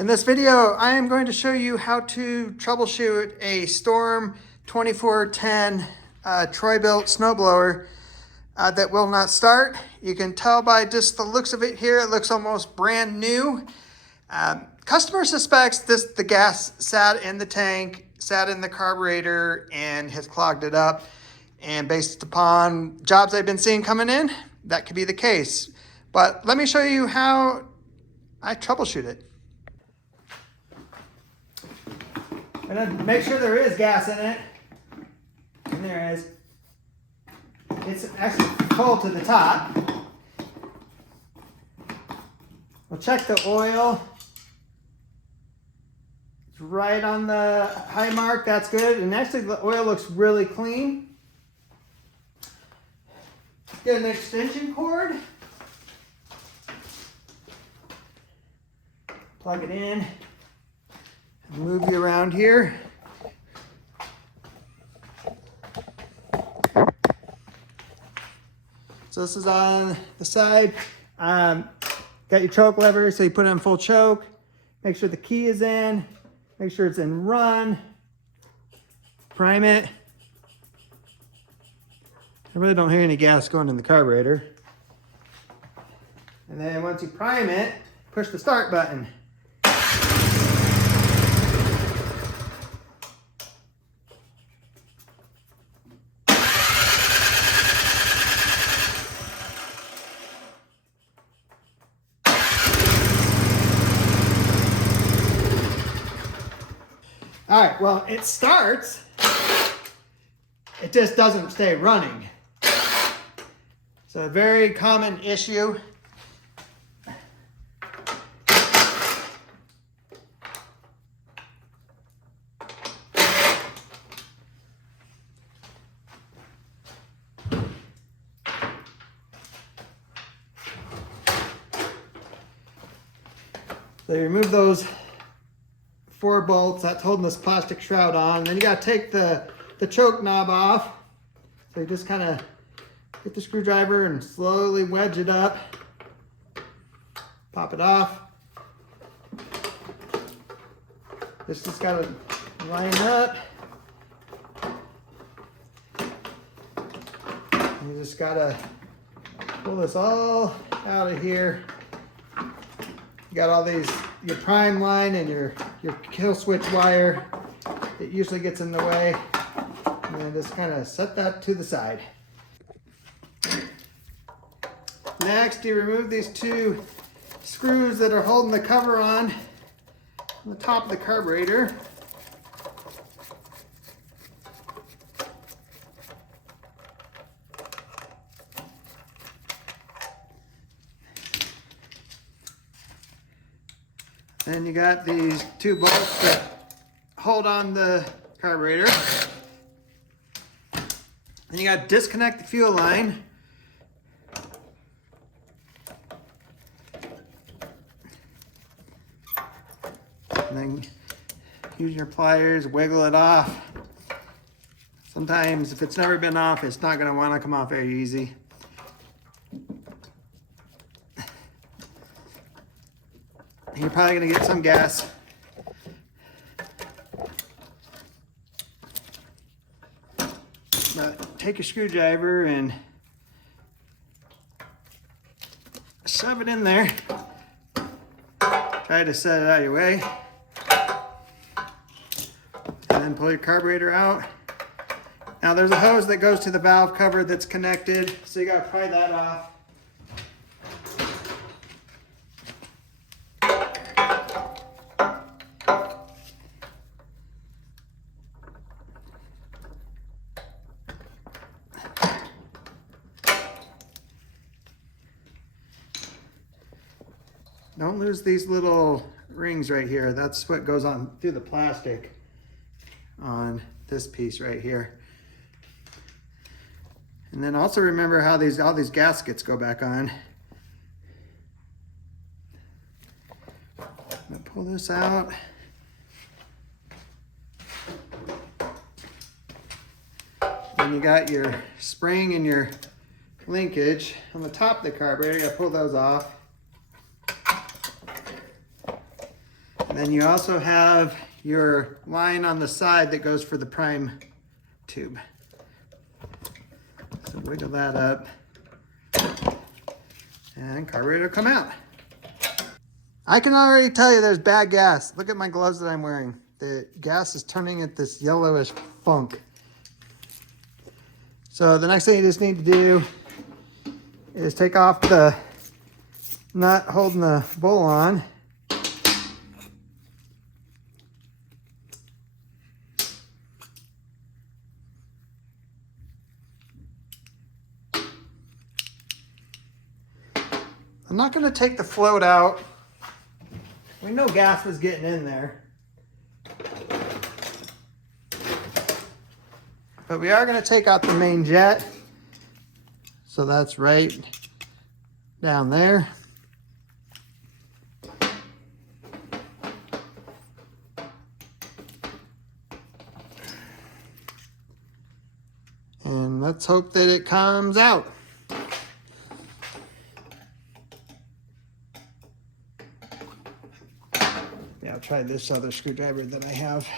In this video, I am going to show you how to troubleshoot a Storm 2410 Troy Bilt snowblower that will not start. You can tell by just the looks of it here, it looks almost brand new. Customer suspects the gas sat in the tank, sat in the carburetor, and has clogged it up. And based upon jobs I've been seeing coming in, that could be the case. But let me show you how I troubleshoot it. I'm gonna make sure there is gas in it. And there is. It's actually full to the top. We'll check the oil. It's right on the high mark, that's good. And actually the oil looks really clean. Get an extension cord. Plug it in. Move you around here. So this is on the side. Got your choke lever, so you put it on full choke. Make sure the key is in. Make sure it's in run. Prime it. I really don't hear any gas going in the carburetor. And then once you prime it, push the start button. All right, well, it starts, it just doesn't stay running. So a very common issue. So you remove those 4 bolts that's holding this plastic shroud on. And then you got to take the choke knob off. So you just kind of get the screwdriver and slowly wedge it up. Pop it off. This just got to line up. You just got to pull this all out of here. You got all these, your prime line and your kill switch wire. It usually gets in the way. And then just kind of set that to the side. Next, you remove these 2 screws that are holding the cover on the top of the carburetor. Then you got these 2 bolts that hold on the carburetor. Then you got to disconnect the fuel line. And then use your pliers, wiggle it off. Sometimes if it's never been off, it's not going to want to come off very easy. You're probably going to get some gas. But take your screwdriver and shove it in there. Try to set it out of your way. And then pull your carburetor out. Now there's a hose that goes to the valve cover that's connected, so you got to pry that off. Don't lose these little rings right here. That's what goes on through the plastic on this piece right here. And then also remember how all these gaskets go back on. I'm gonna pull this out. Then you got your spring and your linkage on the top of the carburetor. You gotta pull those off. And Then you also have your line on the side that goes for the prime tube. So wiggle that up and carburetor will come out. I can already tell you there's bad gas. Look at my gloves that I'm wearing. The gas is turning at this yellowish funk. So the next thing you just need to do is take off the nut holding the bowl on. I'm not going to take the float out. We know gas was getting in there. But we are going to take out the main jet. So that's right down there. And let's hope that it comes out. Yeah, I'll try this other screwdriver that I have.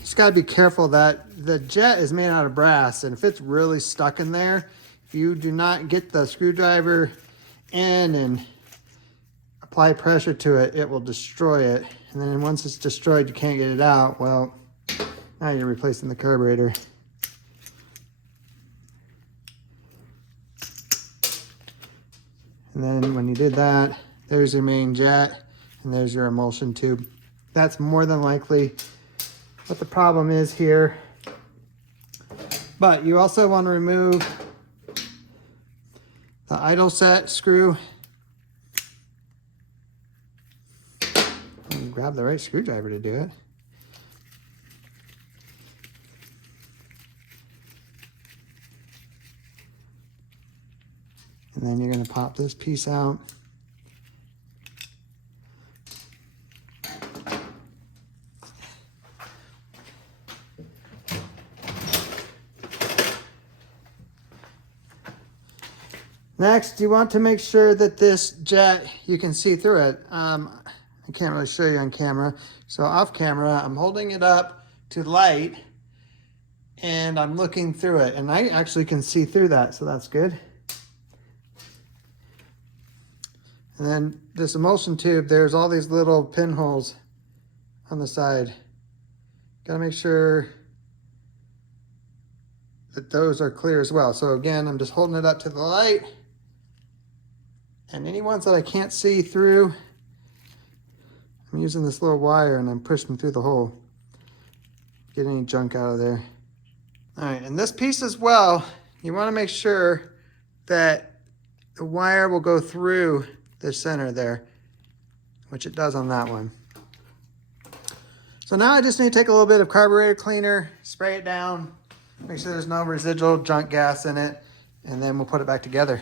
Just got to be careful that the jet is made out of brass, and if it's really stuck in there, if you do not get the screwdriver in and apply pressure to it, it will destroy it. And then once it's destroyed, you can't get it out. Well, now you're replacing the carburetor. And then when you did that, there's your main jet and there's your emulsion tube. That's more than likely what the problem is here. But you also want to remove the idle set screw. And grab the right screwdriver to do it. And then you're going to pop this piece out. Next, you want to make sure that this jet, you can see through it. I can't really show you on camera. So off camera, I'm holding it up to light and I'm looking through it. And I actually can see through that, so that's good. And then this emulsion tube, there's all these little pinholes on the side. Gotta make sure that those are clear as well. So again, I'm just holding it up to the light. And any ones that I can't see through, I'm using this little wire and I'm pushing through the hole. Get any junk out of there. All right, and this piece as well, you wanna make sure that the wire will go through the center there, which it does on that one. So now I just need to take a little bit of carburetor cleaner, spray it down, make sure there's no residual junk gas in it, and then we'll put it back together.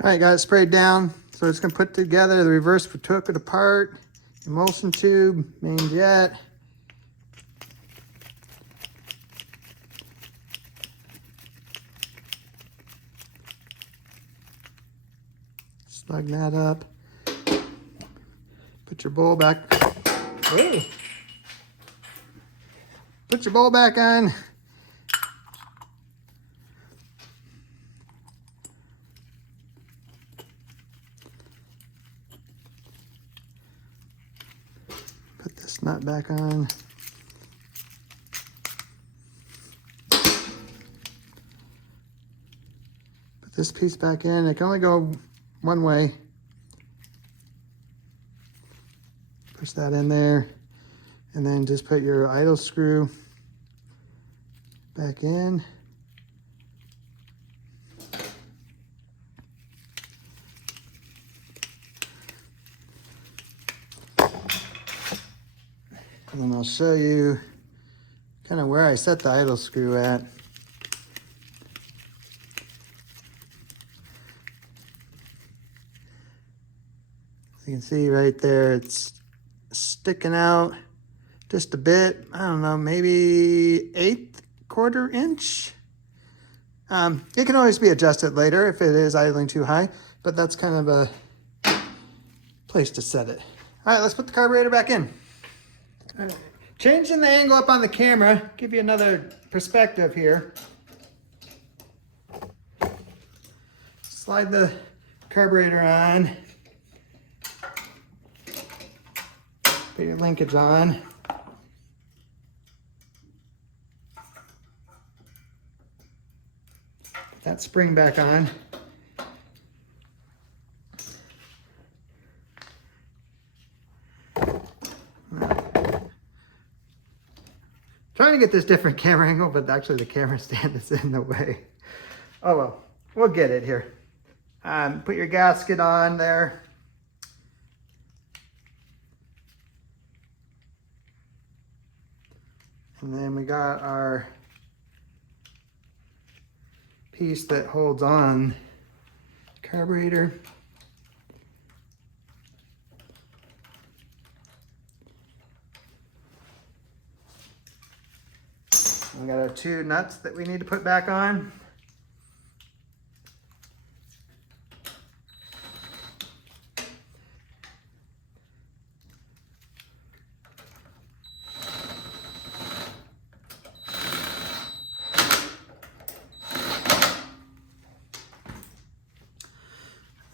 All right, got it sprayed down. So it's gonna put together the reverse took part, emulsion tube, main jet. Slug that up. Put your bowl back. Whoa. Put your bowl back on. Put this nut back on. Put this piece back in. It can only go one way. Push that in there. And then just put your idle screw back in. And then I'll show you kind of where I set the idle screw at. You can see right there, it's sticking out just a bit. I don't know, maybe 1/4 inch. It can always be adjusted later if it is idling too high, but that's kind of a place to set it. All right, let's put the carburetor back in. All right. Changing the angle up on the camera, give you another perspective here. Slide the carburetor on. Put your linkage on. Put that spring back on. Trying to get this different camera angle, but actually the camera stand is in the way. Oh well, we'll get it here. Put your gasket on there. And then we got our piece that holds on carburetor. We got our 2 nuts that we need to put back on.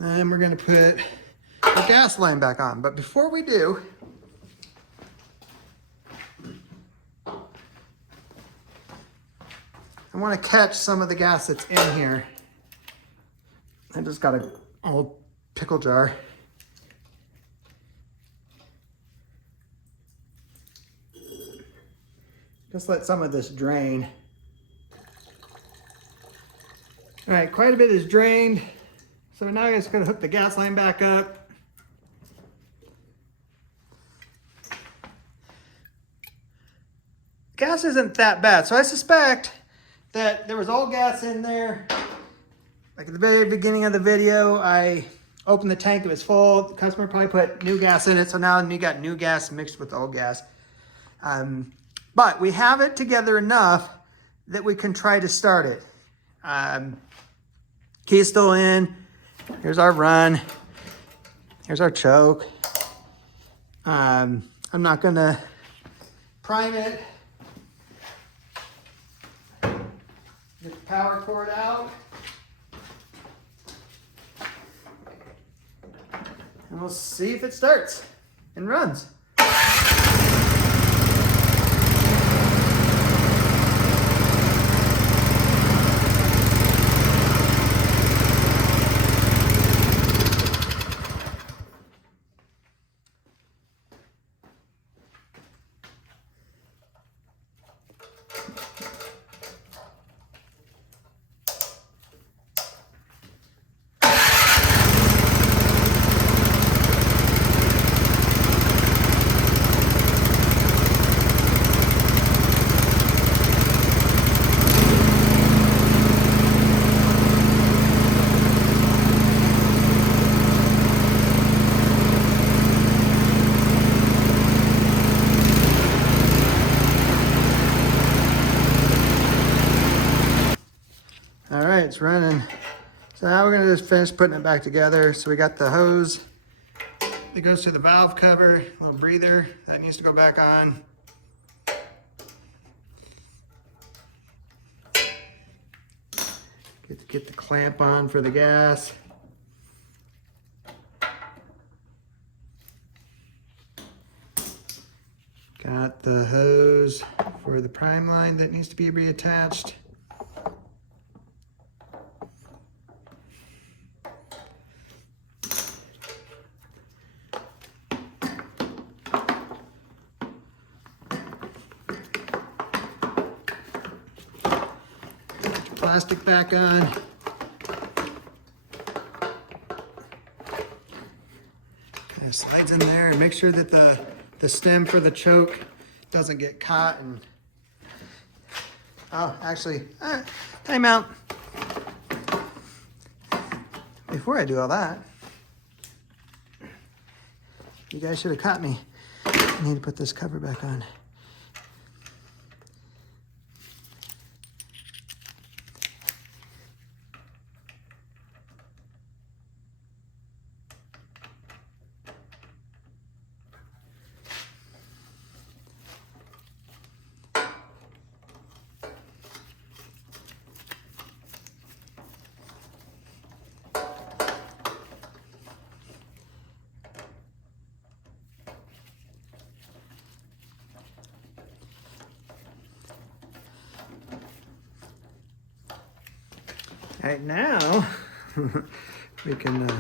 Then we're going to put the gas line back on. But before we do, I want to catch some of the gas that's in here. I just got an old pickle jar. Just let some of this drain. All right, quite a bit is drained. So now I'm just going to hook the gas line back up. Gas isn't that bad, so I suspect that there was old gas in there. Like at the very beginning of the video, I opened the tank, it was full. The customer probably put new gas in it, so now you got new gas mixed with old gas. But we have it together enough that we can try to start it. Key's still in. Here's our run. Here's our choke. I'm not gonna prime it. Get the power cord out. And we'll see if it starts and runs. All right, it's running. So now we're gonna just finish putting it back together. So we got the hose that goes to the valve cover, little breather, that needs to go back on. Get the clamp on for the gas. Got the hose for the prime line that needs to be reattached. Plastic back on. Kind of slides in there, and make sure that the stem for the choke doesn't get caught. And oh, actually, time out. Before I do all that, You guys should have caught me. I need to put this cover back on. All right, now we can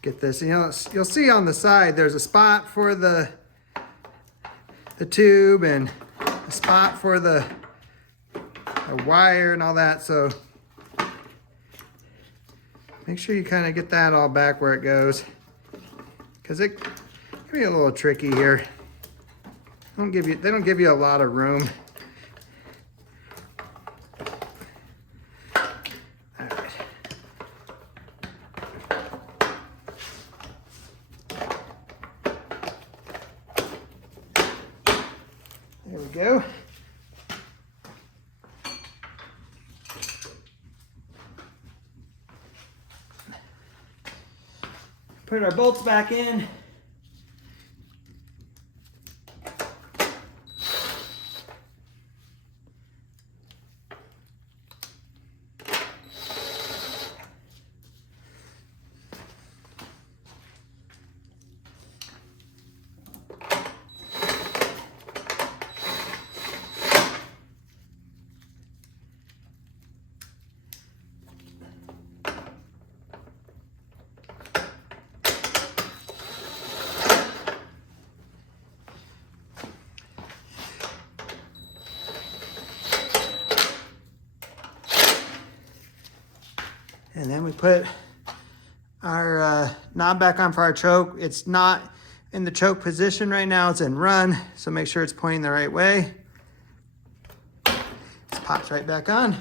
get this. You know, you'll see on the side there's a spot for the tube and a spot for the wire and all that. So make sure you kind of get that all back where it goes, because it can be a little tricky here. They don't give you a lot of room. There we go. Put our bolts back in. And then we put our knob back on for our choke. It's not in the choke position right now, it's in run, so make sure it's pointing the right way. This pops right back on.